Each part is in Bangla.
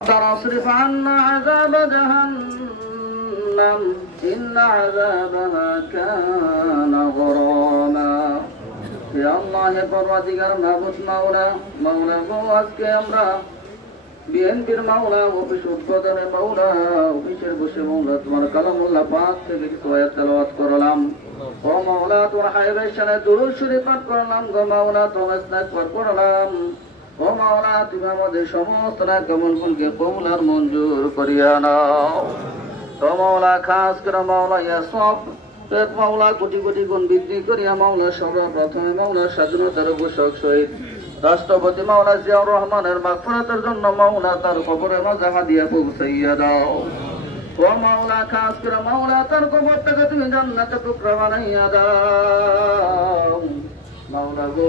اصرف عنا عذاب جهنم إن عذابها كان غراما يا الله পরওয়াদিগার মাহবুব মাওলা মাওলা গো আজকে আমরা বিএনপির মাওলা অফিস উদ্বোধনে মাওলা অফিসের বসে মাওলা তোমার কালামুল্লাহ পাক থেকে কিছু আয়াত তেলাওয়াত করলাম ও মাওলা তোমার হাইবের সামনে দুরুদ শরীফ পাঠ করলাম গো মাওলা তোমার স্নাক পাঠ করলাম ও মাওলা তুমি আমাদের সমস্ত কেমন কোনকে কবুল আর মঞ্জুর করিয়া নাও। তো মাওলা, খাস করে মাওলা ইয়া সব পেট মাওলা কোটি কোটি গুণ বৃদ্ধি করিয়া মাওলা সর্বপ্রথমে মাওলা স্বাধীনতার ঘোষক শহীদ। রাষ্ট্রপতি মাওলা জিয়াউর রহমানের মাগফিরাতের জন্য মাওলা তার কবরে মাঝে হাদিয়া পৌঁছাইয়া দাও। ও মাওলা, খাস করে মাওলা তার কবরটাকে তুমি জান্নাতে টুকরা বানাইয়া দাও। মাওলা গো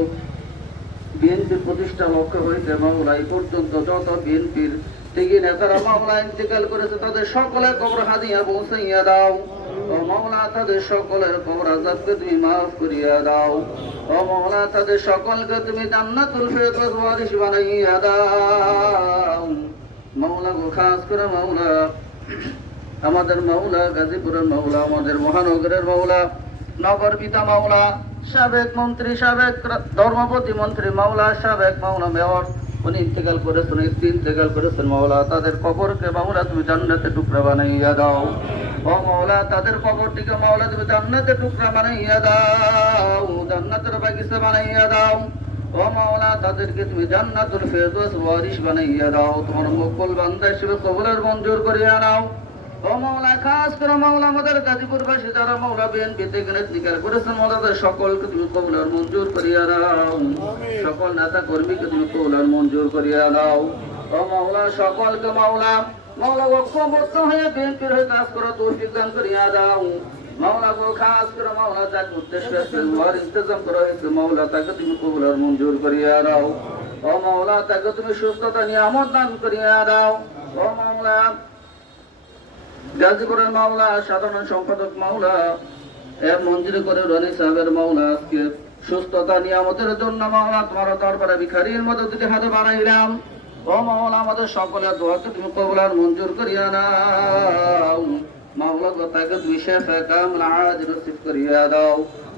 বিএনপির প্রতিষ্ঠা লক্ষ্য হইতে মামলা এই পর্যন্ত যত বিএনপির থেকে নেতারা মামলা ইন্তেকাল করেছে, তাদের সকলে কবর হাদিয়া পৌঁছাইয়া দাও। করিয়া দাও। ও আমাদের মাওলা গাজীপুরের মাওলা আমাদের মহানগরের মাওলা নগর পিতা মাওলা সাবেক মন্ত্রী, সাবেক ধর্মপতি মন্ত্রী, মাওলা, সাবেক মাওলা মেয়র, উনি ইন্তেকাল করেছেন স্ত্রী ইন্তেকাল করেছেন মাওলা। তাদের কবরকে মাওলা তুমি জান্নাতে টুকরা বানাইয়া দাও। ও মাওলা, তাদের কবরটিকে মাওলা তুমি জান্নাতে টুকরা বানাইয়া দাও, জান্নাতের বাগিচা বানাইয়া দাও। ও মাওলা, তাদেরকে তুমি জান্নাতুল ফেরদৌস ওয়ারিশ বানাইয়া দাও। তোমার মকবুল বান্দা হিসেবে কবুলের মঞ্জুর করিয়া নাও। ও মাওলা খাস করে মাওলা আমাদের গাজীপুরবাসী যারা মাওলা বিএনপি থেকে নিকার করেছেন তাদের সকলকে তুমি কবুলার মঞ্জুর করিয়া দাও। সকল নেতা কর্মীকে তুমি কবুলার মঞ্জুর করিয়া দাও। ও মাওলা সকলকে মাওলা মাওলা ঐক্যবদ্ধ হয়ে বিএনপির হয়ে কাজ করা তৌফিক দান করিয়া দাও। মাওলা গো খাস করে মাওলা যাকে উদ্দেশ্য আছে উহার ইন্তজাম করা হয়েছে মাওলা তাকে তুমি কবুলার মঞ্জুর করিয়া দাও। ও মাওলা তাকে তুমি সুস্থতা নিয়ামত দান করিয়া দাও। ও মাওলা গাজীপুরের মাওলা, সাধারণ সম্পাদক মাওলা এক মন্দিরে করে রনি সাহেবের মাওলা আজকে সুস্থতা, নিয়ামতের জন্য মাওলা তোমার ভিখারির মতো দুটি হাতে বানাইলাম ও মাওলা, আমাদের সকলের তুমি কবলার মঞ্জুর করিয়া নাও। মাওলা আজ নসিব করিয়া দাও।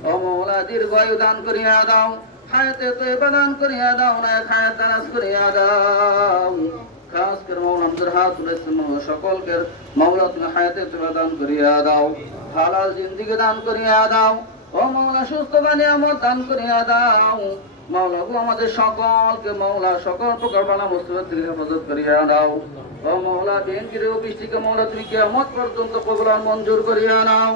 ও মাওলা দীর্ঘায়ু দান করিয়া দাও। হায়াতে তৈবা দান করিয়া দাও না খায়াত দানাস করিয়া দাও। আমাদের হাত সকলকে মাওলা তুমি হায়াতে তুমি দান করিয়া দাও, হালাল জিন্দিগি দান করিয়া দাও, ও মাওলা সুস্থ নিয়ামত দান করিয়া দাও। মাওলা গো, আমাদের সকলকে সকল প্রকার হেফাজত করিয়া দাও। ও মাওলা তুমি কিয়ামত পর্যন্ত মঞ্জুর করিয়া নাও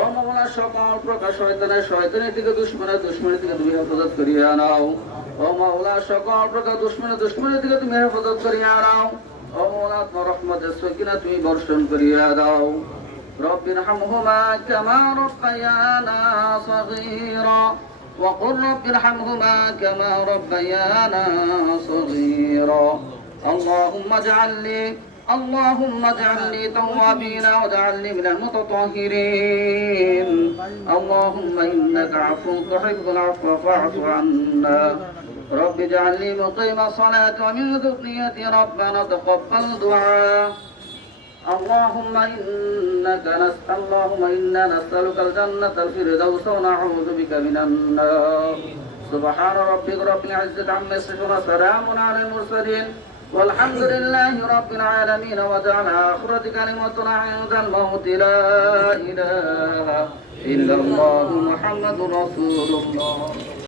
ও মাওলা, সকল প্রকার শয়তানের শয়তানের থেকে, দুশ্মনের দুশ্মনের থেকে তুমি হেফাজত করিয়া নাও ও সকল প্রকার দুশ্মনের দুশ্মনের থেকে তুমি হেফাজত করিয়া নাও ও মাওলা তোমার রহমতের সকিনা তুমি বর্ষণ করিয়া দাও رب ارحمهما كما ربيانا صغيرا وقل رب ارحمهما كما ربيانا صغيرا اللهم اجعلني اللهم اجعلني توابين واجعلني من المتطهرين اللهم انك عفو تحب العفو فاعف عنا رب اجعلني مقيم الصلاة ومن ذريتي ربنا تقبل دعاء اللهم إنك نس اللهم إنا نسألك الجنة الفردوس ونعوذ بك من النار سبحان ربك رب العزة عما يصفون وسلام على المرسلين والحمد لله رب العالمين وجعل آخرة كلمتنا عند الموت لا إله إلا الله محمد رسول الله